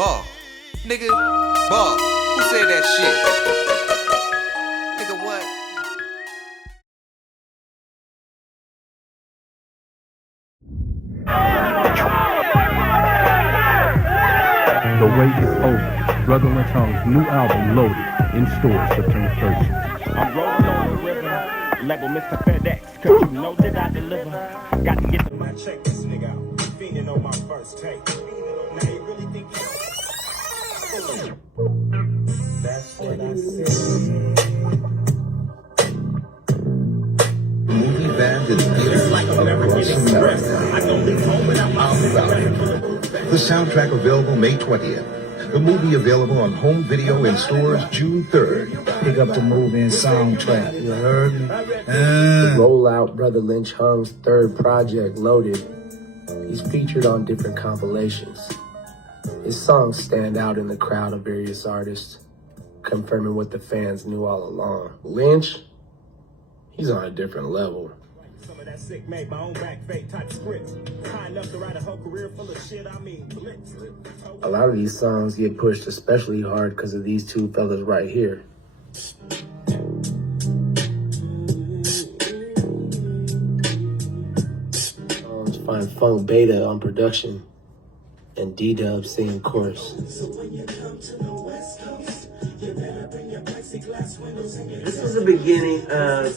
Ball. Nigga, Ball. Who said that shit? Nigga, what? The wait is over. Brother Lynch's new album, Loaded, in stores September 1st. I'm rolling on the river, label Mr. FedEx, cause you know that I deliver. Got to get the Man, check this nigga out. Feeding on my first take. Now you really think that's what I said. Movie band is here Like American Express. I don't leave home without my The soundtrack available May 20th. The movie available on home video in stores June 3rd. Pick up the movie and soundtrack. You heard me? Roll out Brother Lynch Hung's third project, Loaded. He's featured on different compilations. His songs stand out in the crowd of various artists, confirming what the fans knew all along. Lynch, he's on a different level. Some of that sick made my own back fake type script. High enough to write a whole career full of shit, I mean blitz. A lot of these songs get pushed especially hard because of these two fellas right here. Songs find Funk Beta on production and D-Dub singing chorus. This was the beginning of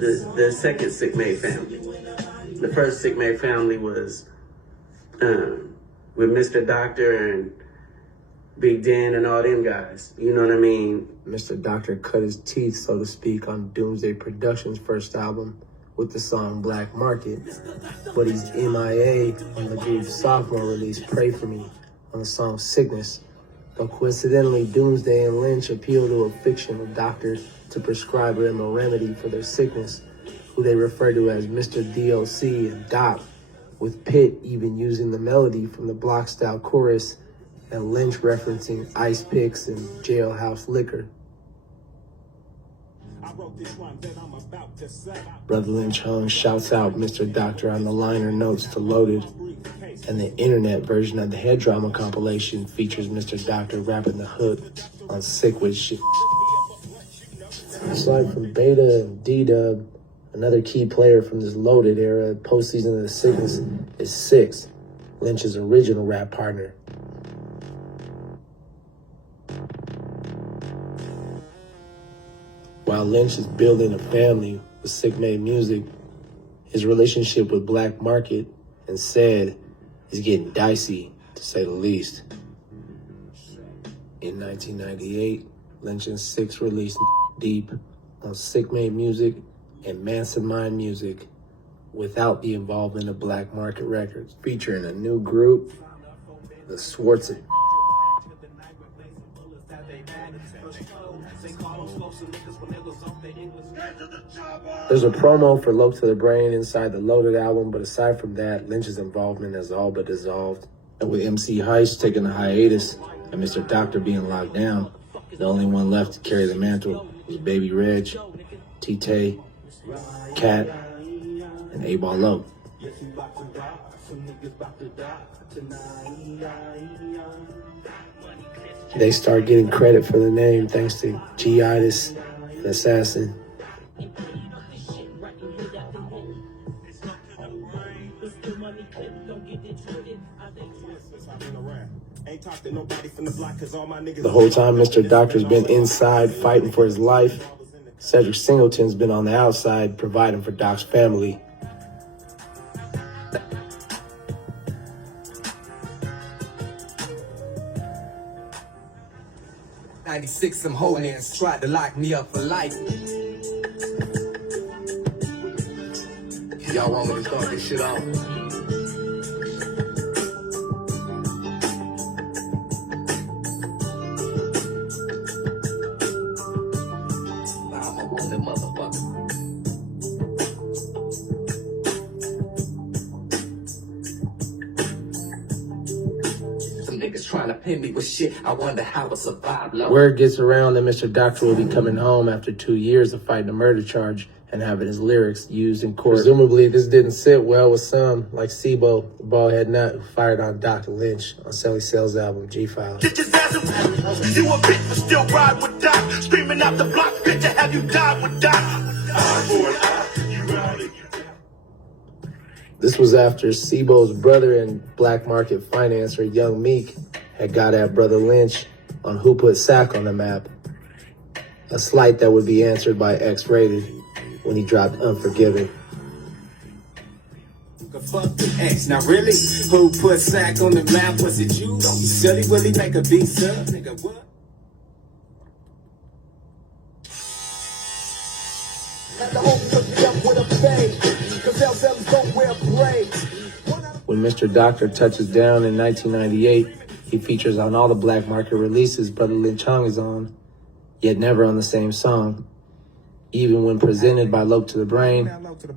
the second Sick Made family. The first Sick Made family was with Mr. Doctor and Big Dan and all them guys. You know what I mean? Mr. Doctor cut his teeth, so to speak, on Doomsday Productions' first album with the song Black Market. But he's MIA on the group's sophomore release, Pray For Me, on the song Sickness. Though coincidentally, Doomsday and Lynch appeal to a fictional doctor to prescribe them a remedy for their sickness, who they refer to as Mr. DLC and Doc, with Pitt even using the melody from the Bloccstyle chorus and Lynch referencing ice picks and jailhouse liquor. Brother Lynch Hung shouts out Mr. Doctor on the liner notes to Loaded, and the internet version of the Head Drama compilation features Mr. Doctor rapping the hook on Sick With Shit. Aside from Beta and D-Dub, another key player from this Loaded era, postseason of the Sickness, is Six, Lynch's original rap partner. While Lynch is building a family with Sick Made music, his relationship with Black Market and Said is getting dicey, to say the least. In 1998, Lynch and Six released Deep on Sick Made Music and Manson Mind Music without the involvement of Black Market Records, featuring a new group, the Swartzen. There's a promo for Low to the Brain inside the Loaded album, but aside from that, Lynch's involvement has all but dissolved. And with MC Heist taking a hiatus and Mr. Doctor being locked down, the only one left to carry the mantle was Baby Reg, T-Tay, Cat, and A-Ball Low. They start getting credit for the name thanks to G-Itis and Assassin. The whole time Mr. Doctor's been inside fighting for his life, Cedric Singleton's been on the outside providing for Doc's family. '96, some holdings tried to lock me up for life. Y'all want me to start this shit off? Trying to pin me with shit. I wonder how I survived. Word gets around that Mr. Doctor will be coming home after 2 years of fighting a murder charge and having his lyrics used in court. Presumably, this didn't sit well with some, like Sibo, the bald-head nut who fired on Dr. Lynch on Selly Cell's album, G-Files. You a bitch, but still ride with Doc. Screaming out the block, bitch, have you died with Doc? This was after Sibo's brother and black market financer, Young Meek, had got at Brother Lynch on who put Sac on the map. A slight that would be answered by X-Rated when he dropped Unforgiven. Fuck the X. Now really, who put Sac on the map? Was it you? Don't be silly, Willie, make a beat, sir. Nigga, what? When Mr. Doctor touches down in 1998, he features on all the black market releases Brother Lynch Hung is on, yet never on the same song, even when presented by Lope to the Brain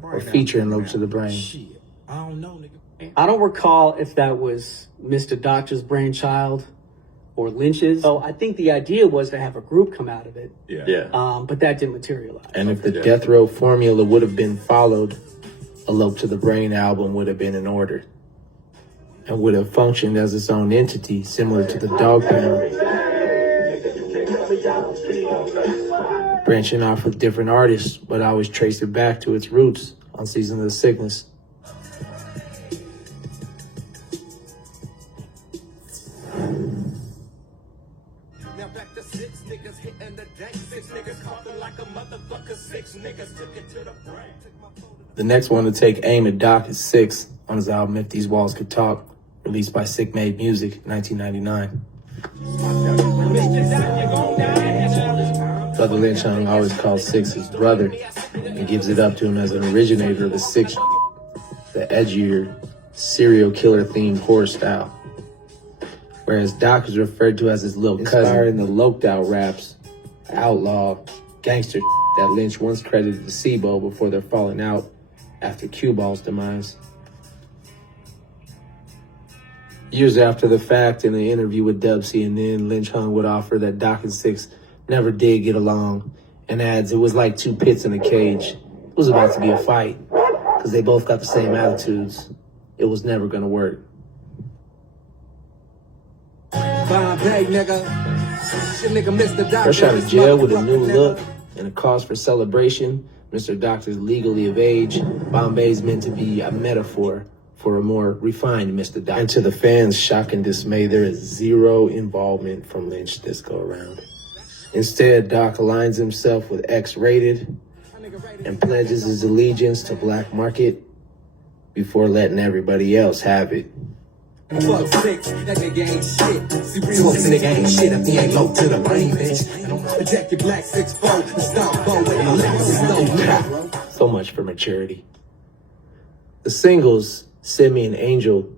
or featuring Lope to the Brain. I don't recall if that was Mr. Doctor's brainchild or Lynch's. So I think the idea was to have a group come out of it. But that didn't materialize. And if the Death Row formula would have been followed, a Lope to the Brain album would have been in order and would have functioned as its own entity, similar to the Dog Pound, branching off with different artists, but always traced it back to its roots on Season of the Sickness. The next one to take aim at Doc is 6 on his album If These Walls Could Talk, released by Sick Made Music, 1999. Brother Lynch always calls 6 his brother and gives it up to him as an originator of the 6, the edgier, serial killer themed horror style. Whereas Doc is referred to as his little cousin, inspiring the loped out raps, outlaw, gangster that Lynch once credited to Sibo before their falling out after Cue Ball's demise. Years after the fact, in an interview with Dub CNN, Lynch Hung would offer that Doc and 6 never did get along, and adds it was like two pits in a cage. It was about to be a fight, because they both got the same attitudes. It was never gonna work. Fresh out of jail with a new look and a cause for celebration, Mr. Doctor's legally of age, Bombay's meant to be a metaphor for a more refined Mr. Doctor. And to the fans' shock and dismay, there is zero involvement from Lynch this go around. Instead, Doc aligns himself with X-Rated and pledges his allegiance to Black Market before letting everybody else have it. Fuck 6, that nigga ain't shit. See, real nigga ain't shit if he ain't low to the brain, bitch. And I'm gonna protect your black 6-4 and stop going and let no. So much for maturity. The singles, Send Me an Angel,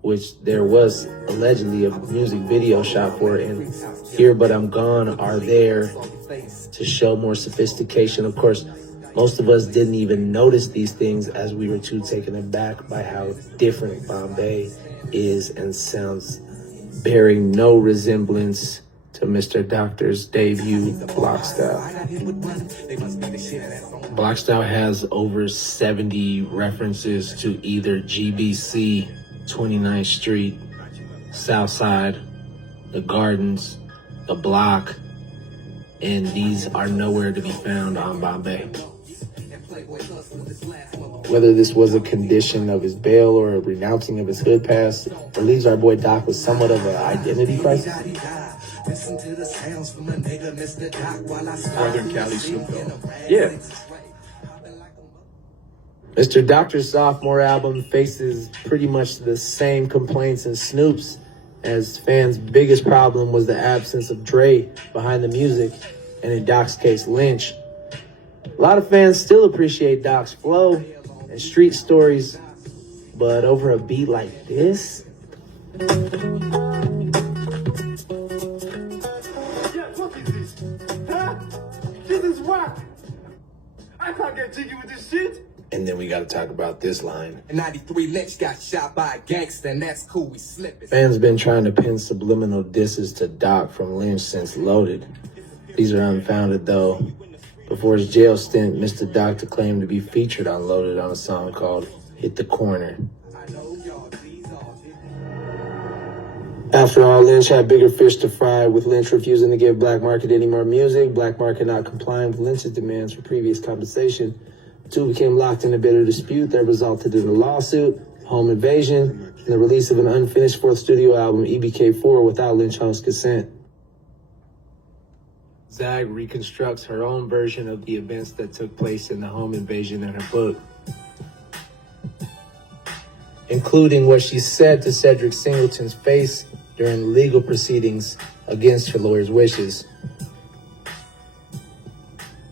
which there was allegedly a music video shot for, and Here But I'm Gone are there to show more sophistication. Of course, most of us didn't even notice these things as we were too taken aback by how different Bombay is and sounds, bearing no resemblance to Mr. Doctor's debut, Bloccstyle. Bloccstyle has over 70 references to either GBC, 29th Street, Southside, the Gardens, the Block, and these are nowhere to be found on Bombay. Whether this was a condition of his bail or a renouncing of his hood past, it leaves our boy Doc with somewhat of an identity crisis. Northern Cali Snoop Dogg. Yeah. Mr. Doctor's sophomore album faces pretty much the same complaints as Snoop's, as fans' biggest problem was the absence of Dre behind the music, and in Doc's case, Lynch. A lot of fans still appreciate Doc's flow and street stories, but over a beat like this? Yeah, what is this? Huh? This is whack. I can't get jiggy with this shit. And then we gotta talk about this line. In 93, Lynch got shot by a gangster, and that's cool, we slippin'. Fans been trying to pin subliminal disses to Doc from Lynch since Loaded. These are unfounded though. Before his jail stint, Mr. Doctor claimed to be featured on Loaded on a song called Hit the Corner. After all, Lynch had bigger fish to fry, with Lynch refusing to give Black Market any more music, Black Market not complying with Lynch's demands for previous compensation. The two became locked in a bitter dispute that resulted in a lawsuit, home invasion, and the release of an unfinished fourth studio album, EBK4, without Lynch Home's consent. Zag reconstructs her own version of the events that took place in the home invasion in her book, including what she said to Cedric Singleton's face during legal proceedings against her lawyer's wishes.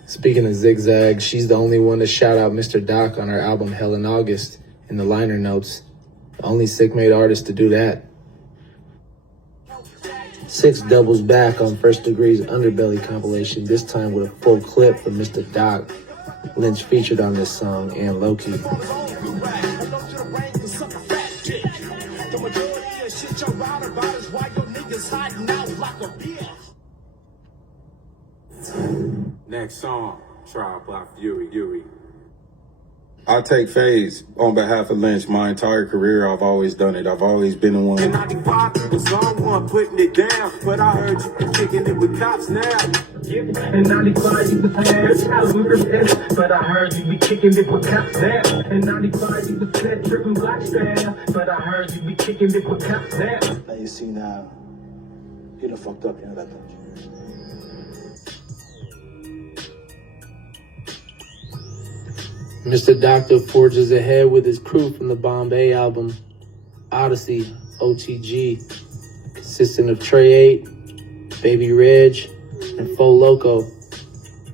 Speaking of Zigzag, she's the only one to shout out Mr. Doc on her album Hell in August in the liner notes. The only Sick-Made artist to do that. Six doubles back on First Degree's Underbelly compilation, this time with a full clip from Mr. Doc. Lynch featured on this song and Loki. Next song, Trial by Fury. I take phase on behalf of Lynch. My entire career, I've always done it. I've always been the one. In 95, was someone putting it down, but I heard you been kicking it with cops now. In 95, you was past, but I heard you be kicking it with cops now. In 95, you was Setripn Bloccstyle, but I heard you be kicking it with cops now. Now you see now, you done fucked up, you know that, don't you? Mr. Doctor forges ahead with his crew from the Bombay album Odyssey, OTG, consisting of Trey 8, Baby Reg, and Fo Loco.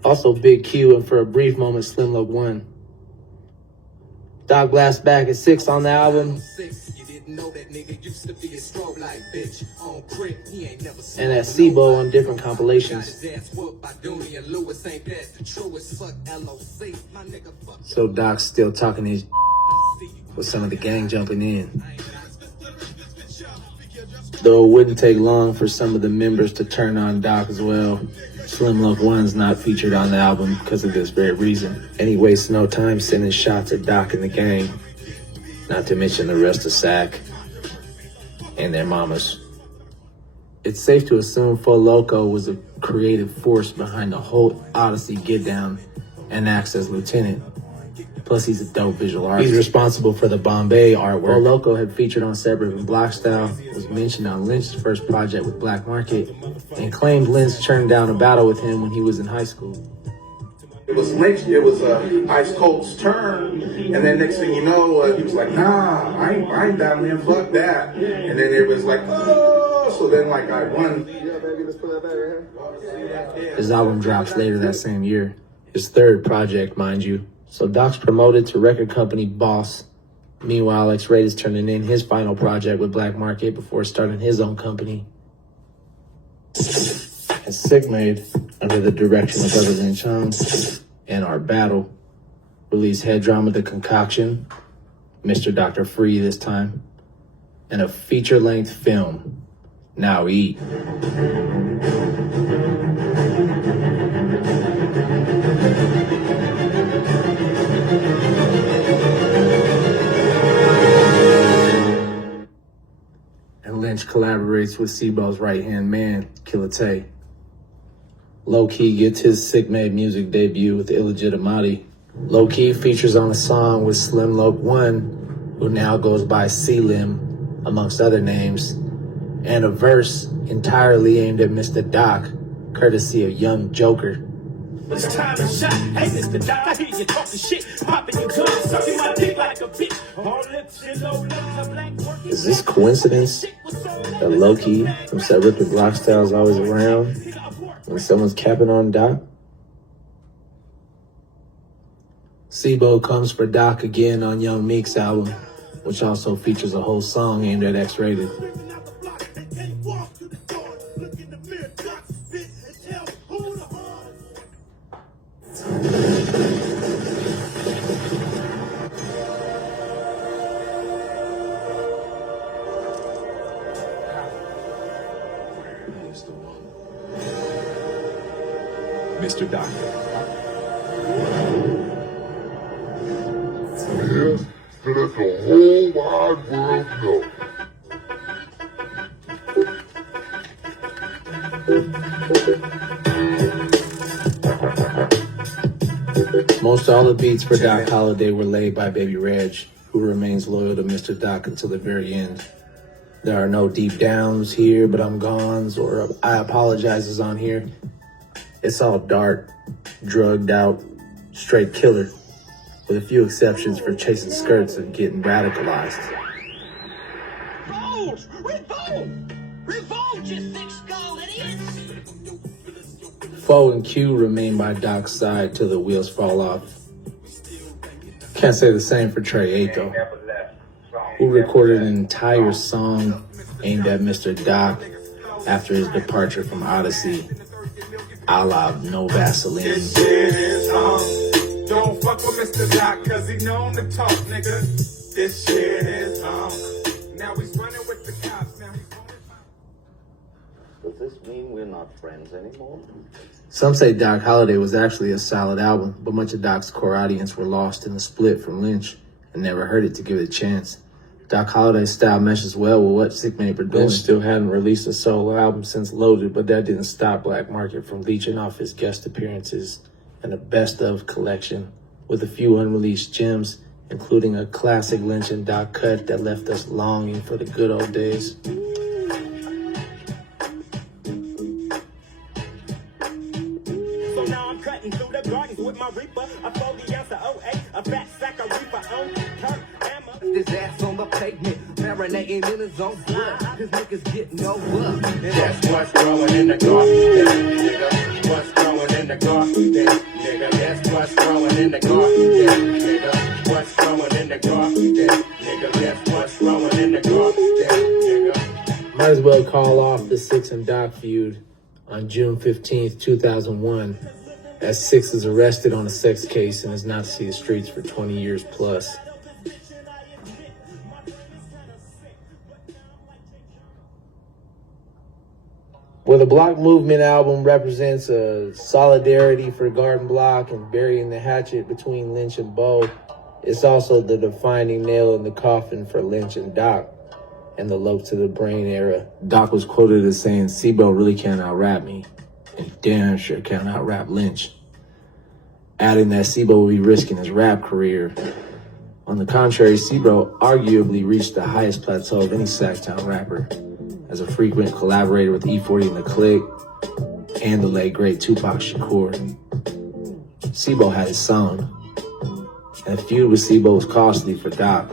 Also Big Q, and for a brief moment, Slim Loc 1. Doc blasts back at 6 on the album, and at Sibo on different compilations. So Doc's still talking his with some of the gang jumping in. Though it wouldn't take long for some of the members to turn on Doc as well. Slim Loc 1's not featured on the album because of this very reason. And he wastes no time sending shots at Doc and the gang. Not to mention the rest of Sac and their mamas. It's safe to assume Fo Loco was a creative force behind the whole Odyssey get down and acts as lieutenant. Plus, he's a dope visual artist. He's responsible for the Bombay artwork. Fo Loco had featured on Setripn Bloccstyle, was mentioned on Lynch's first project with Black Market, and claimed Lynch turned down a battle with him when he was in high school. It was Lynch, it was Ice Cold's turn, and then next thing you know, he was like, nah, I ain't down there, fuck that. And then it was like, oh, so then like I won. His album drops later that same year. His third project, mind you. So Doc's promoted to record company Boss. Meanwhile, X-Rated is turning in his final project with Black Market before starting his own company. And Sick-Made, under the direction of Brother Lynch Hung and Art Battle, released Head Drama The Concoction, Mr. Dr. Free this time, and a feature-length film, Now Eat. And Lynch collaborates with Sibo's right-hand man, Killa Tay. Low-Key gets his Sick-Made music debut with Illegitimati. Low-Key features on a song with Slim Loc 1, who now goes by C-Lim, amongst other names, and a verse entirely aimed at Mr. Doc, courtesy of Young Joker. It's time to shot. Hey, Mr. Doc, I hear you talking shit, popping your gun, sucking my dick like a bitch. All lips and low lips are black working. Is this coincidence that Low-Key from Setripn Bloccstyle is always around when someone's capping on Doc? Sibo comes for Doc again on Young Meek's album, which also features a whole song aimed at X-Rated. Mr. Doctor. Yes, to let the whole wide world know. Most all the beats for Doc Holliday were laid by Baby Reg, who remains loyal to Mr. Doc until the very end. There are no deep downs here, but I'm gones, or I apologizes on here. It's all dark, drugged out, straight killer, with a few exceptions for chasing skirts and getting radicalized. Revolt! Revolt! Revolt, you thick skull idiots! Foe and Q remain by Doc's side till the wheels fall off. Can't say the same for Trey Ato, who recorded an entire song aimed at Mr. Doc after his departure from Odyssey, a la No Vaseline. This shit is on. Don't fuck with Mr. Doc, cause he known to talk, nigga. This shit is on. Now he's running with the cops. Now he's Does this mean we're not friends anymore? Some say Doc Holliday was actually a solid album, but much of Doc's core audience were lost in the split from Lynch and never heard it to give it a chance. Doc Holliday's style meshes well with what Sick Made were doing. Lynch still hadn't released a solo album since Loaded, but that didn't stop Black Market from leeching off his guest appearances and a best of collection with a few unreleased gems, including a classic Lynch and Doc cut that left us longing for the good old days. So now I'm cutting through the gardens with my reaper, a 40 ounce of 08, a fat sack of reaper on Kirk. This ass on the pavement, marinating in his own blood. His niggas get no up. That's what's growing in the garden, nigga. What's growing in the garden, nigga. That's what's growing in the garden, nigga. What's growing in the garden, nigga. That's what's growing in the garden, nigga. Might as well call off the Six and Doc feud on June 15th, 2001, as Six is arrested on a sex case and is not to see the streets for 20 years plus. Where the Block Movement album represents a solidarity for Garden Block and burying the hatchet between Lynch and Bo, it's also the defining nail in the coffin for Lynch and Doc and the Low to the Brain era. Doc was quoted as saying, "Sebo really can't out-rap me, and he damn sure can't out-rap Lynch," adding that Sebo will be risking his rap career. On the contrary, Sebo arguably reached the highest plateau of any Sacktown rapper, as a frequent collaborator with E40 and the Click, and the late great Tupac Shakur. Sebo had his song, and a feud with Sebo was costly for Doc,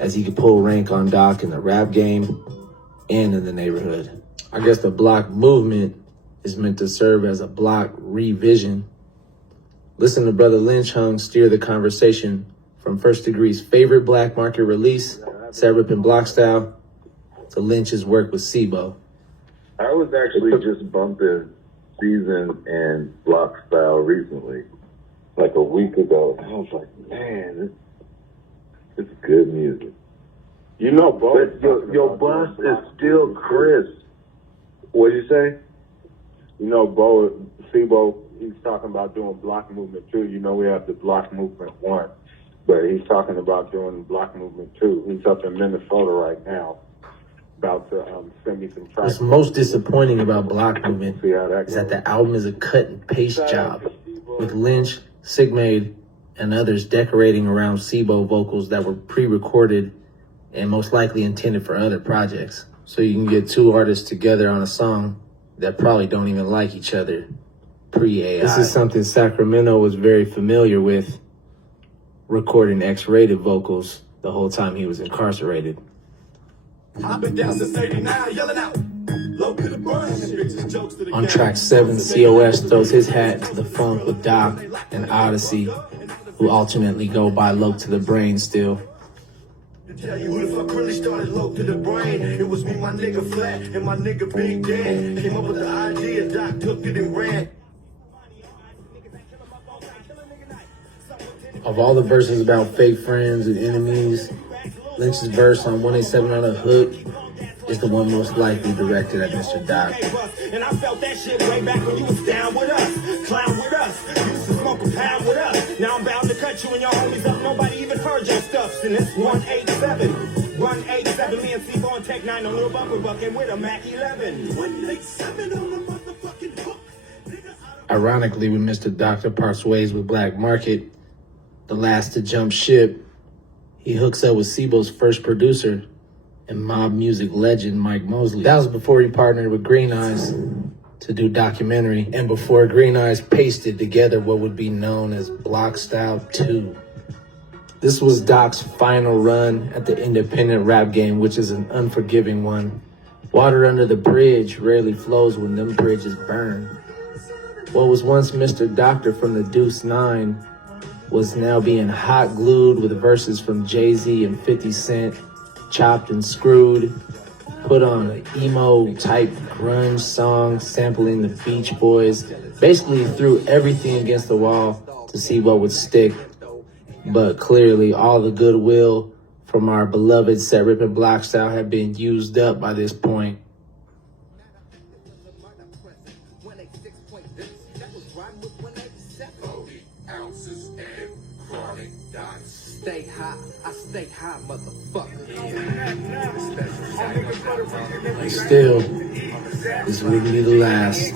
as he could pull rank on Doc in the rap game and in the neighborhood. I guess the Block Movement is meant to serve as a Block revision. Listen to Brother Lynch Hung steer the conversation from First Degree's favorite Black Market release, Setripn Bloccstyle, to Lynch's work with Sebo. I was actually just bumping Season and Bloccstyle recently, like a week ago. And I was like, man, it's good music. You know, Bo. But your bust is still crisp. What'd you say? You know, Bo, Sebo, he's talking about doing Block Movement 2. You know, we have the Block Movement 1, but he's talking about doing Block Movement 2. He's up in Minnesota right now, about to send me some tracks. What's most disappointing about Block Movement is that the album is a cut and paste job, with Lynch, Sigmade, and others decorating around Sebo vocals that were pre-recorded and most likely intended for other projects. So you can get two artists together on a song that probably don't even like each other pre-AI. This is something Sacramento was very familiar with, recording X-rated vocals the whole time he was incarcerated. I've been down since 89, yelling out. Low to the brain, bitches, jokes to the On track 7, COS throws his hat to the funk with Doc and Odyssey, who alternately go by Low to the Brain still. Tell you who the fuck really started low to the brain. It was me, my nigga Flat, and my nigga Big Dan. Came up with the idea, Doc took it and ran. Of all the verses about fake friends and enemies, Lynch's verse on 187 on the Hook is the one most likely directed at Mr. Doc. And I felt that shit way back when you was down with us, clown with us, used to smoke a pound with us. Now I'm bound to cut you and your homies up. Nobody even heard your stuff. And it's 187, 187. Me and C4 and Tech 9 on Little Bumper Bucking with a Mac 11. 187 on the motherfucking hook. Ironically, when Mr. Doctor parts ways with Black Market, the last to jump ship, he hooks up with Sibo's first producer and mob music legend Mike Mosley. That was before he partnered with Green Eyes to do documentary, and before Green Eyes pasted together what would be known as Bloccstyle 2. This was Doc's final run at the independent rap game, which is an unforgiving one. Water under the bridge rarely flows when them bridges burn. What was once Mr. Doctor from the Deuce 9 was now being hot glued with verses from Jay-Z and 50 Cent, chopped and screwed, put on an emo-type grunge song sampling the Beach Boys. Basically threw everything against the wall to see what would stick. But clearly all the goodwill from our beloved Setripn Bloccstyle had been used up by this point. Still, this wouldn't be the last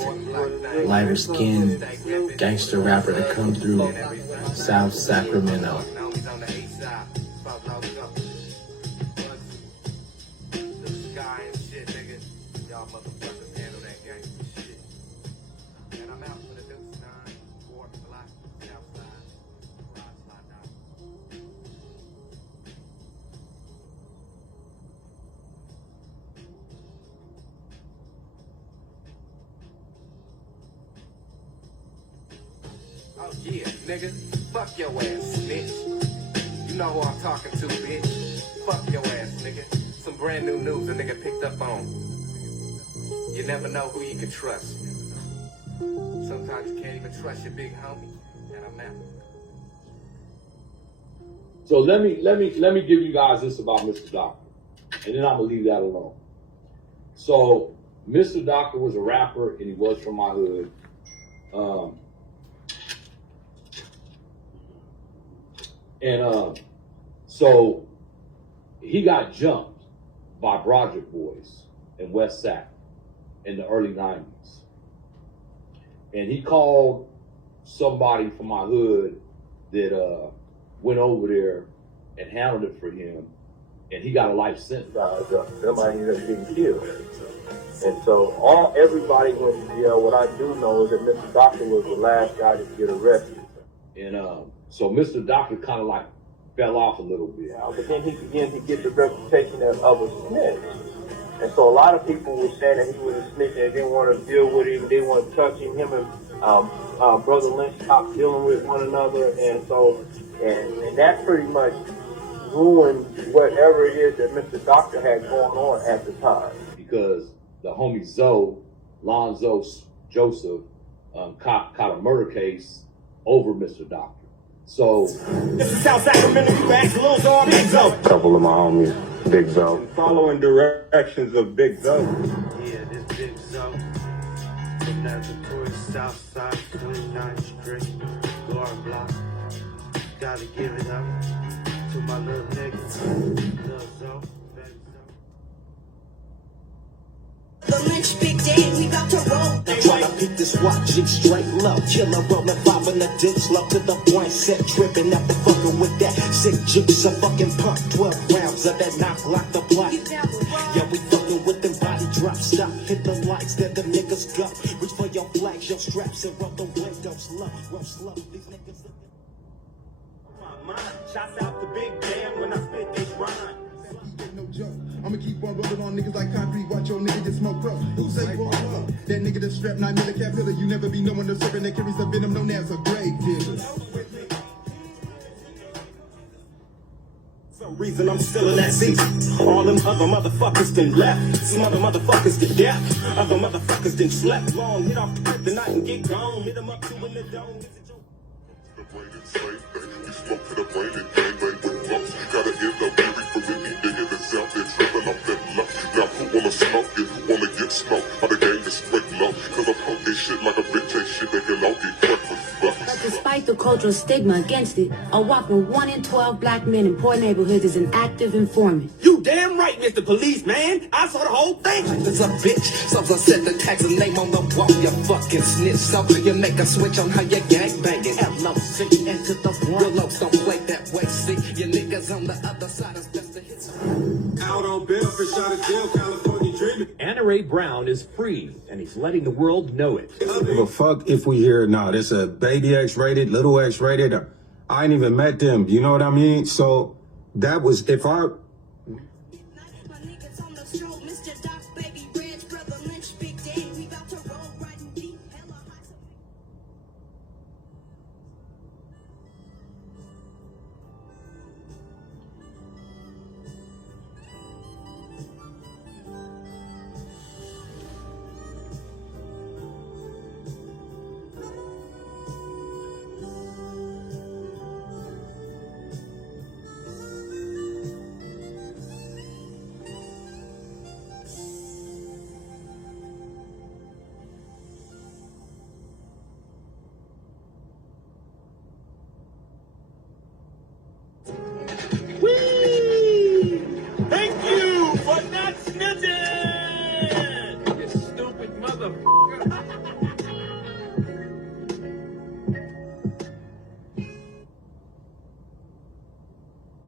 lighter skinned gangster rapper to come through South Sacramento. Oh yeah, nigga, fuck your ass, bitch. You know who I'm talking to, bitch. Fuck your ass, nigga. Some brand new news a nigga picked up on. You never know who you can trust. Sometimes you can't even trust your big homie, and I'm out. So let me give you guys this about Mr. Doctor, and then I'm gonna leave that alone. So Mr. Doctor was a rapper, and he was from my hood. So he got jumped by Broderick Boys in West Sac in the early 90s. And he called somebody from my hood that went over there and handled it for him, and he got a life sentence. Somebody ended up getting killed. And so everybody went to jail. What I do know is that Mr. Doctor was the last guy to get arrested. And so Mr. Doctor kind of like fell off a little bit. But then he began to get the reputation of a snitch. And so a lot of people were saying that he was a snitch and they didn't want to deal with him, they didn't want to touch him. Him and Brother Lynch stopped dealing with one another. And so, and that pretty much ruined whatever it is that Mr. Doctor had going on at the time. Because the homie Lonzo Joseph, caught a murder case over Mr. Doctor. So, this is South Sacramento, you ask Lil Dog, Big Zo. A couple of my homies, Big Zo. Following directions of Big Zo. Yeah, this Big Zo. From that Victoria South Side, 29th Street, Guard Block. Gotta give it up to my little niggas. Lil Zo. The Lynch Big Day, we got to roll. Tryna beat this watch it straight low. Killer rolling 5 in the dick slow to the point set tripping after fucking with that sick juice. A fucking pump 12 rounds of that knock like the block. Yeah, we fucking with them body drops. Stop, hit the lights, then the niggas go. Reach for your flags, your straps, and roll the windows slow. Roll slow, these niggas My mind, shots out the Big Damn when I spit this rhyme. No joke. I'ma keep on rolling on niggas like concrete. Watch your nigga get smoked up. Who say roll up? That nigga that strap 9 mil cap pillar. You never be knowing the serpent that carries a venom known as a grave digger. Some reason I'm still in that seat. All them other motherfuckers done left. Some other motherfuckers done deaf. Other motherfuckers done slept long. Hit off the kryptonite and get gone. Hit them up two in the dome. The brain is safe, baby. We smoke to the brain and gang bang with lumps. You gotta end up buried for any nigga that's out there tripping off that luck. Now who wanna smoke it, wanna get smoked by the gang is straight low. Cause I pump this shit like a bitch ain't shit, they can all get breakfast. But despite the cultural stigma against it, a whopping 1 in 12 black men in poor neighborhoods is an active informant. You damn right, Mr. Policeman. I saw the whole thing. There's a bitch. So I set the tax and name on the wall. You fucking snitch. So you make a switch on how you gang banging. LOC into the front. Real don't play that way. See, your niggas on the other side is best to hit. Out on bail, fish out of jail, California dreaming. Anna Ray Brown is free, and he's letting the world know it. Give a fuck if we hear it now. It's a baby X-rated, little X-rated. I ain't even met them. You know what I mean? So that was, if our